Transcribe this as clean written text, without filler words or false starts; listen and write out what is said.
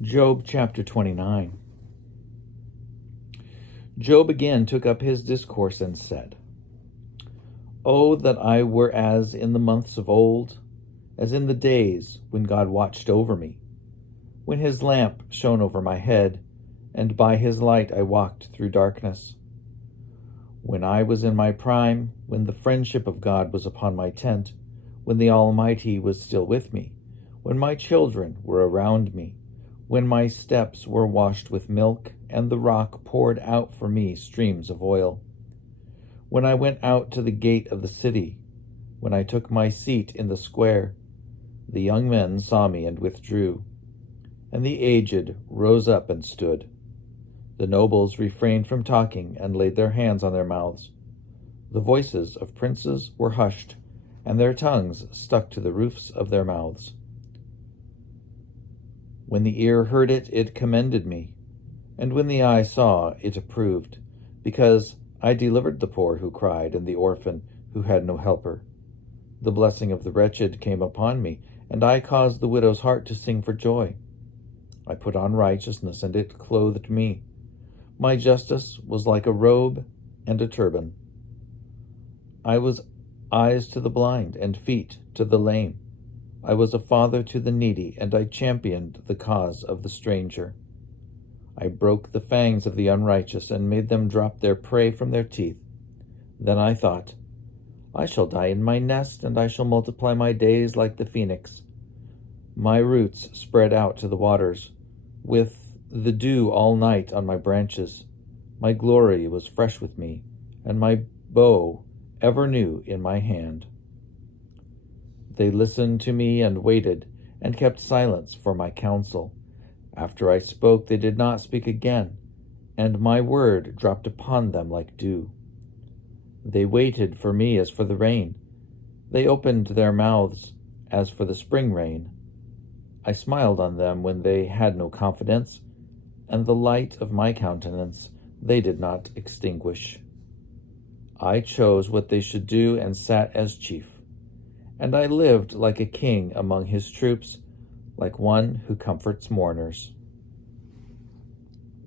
Job chapter 29. Job again took up his discourse and said, "Oh, that I were as in the months of old, as in the days when God watched over me, when his lamp shone over my head, and by his light I walked through darkness. When I was in my prime, when the friendship of God was upon my tent, when the Almighty was still with me, when my children were around me, when my steps were washed with milk, and the rock poured out for me streams of oil. When I went out to the gate of the city, when I took my seat in the square, the young men saw me and withdrew, and the aged rose up and stood. The nobles refrained from talking and laid their hands on their mouths. The voices of princes were hushed, and their tongues stuck to the roofs of their mouths. When the ear heard it, it commended me, and when the eye saw, it approved, because I delivered the poor who cried, and the orphan who had no helper. The blessing of the wretched came upon me, and I caused the widow's heart to sing for joy. I put on righteousness, and it clothed me. My justice was like a robe and a turban. I was eyes to the blind, and feet to the lame. I was a father to the needy, and I championed the cause of the stranger. I broke the fangs of the unrighteous, and made them drop their prey from their teeth. Then I thought, I shall die in my nest, and I shall multiply my days like the phoenix. My roots spread out to the waters, with the dew all night on my branches. My glory was fresh with me, and my bow ever new in my hand. They listened to me and waited, and kept silence for my counsel. After I spoke, they did not speak again, and my word dropped upon them like dew. They waited for me as for the rain. They opened their mouths as for the spring rain. I smiled on them when they had no confidence, and the light of my countenance they did not extinguish. I chose what they should do and sat as chief. And I lived like a king among his troops, like one who comforts mourners.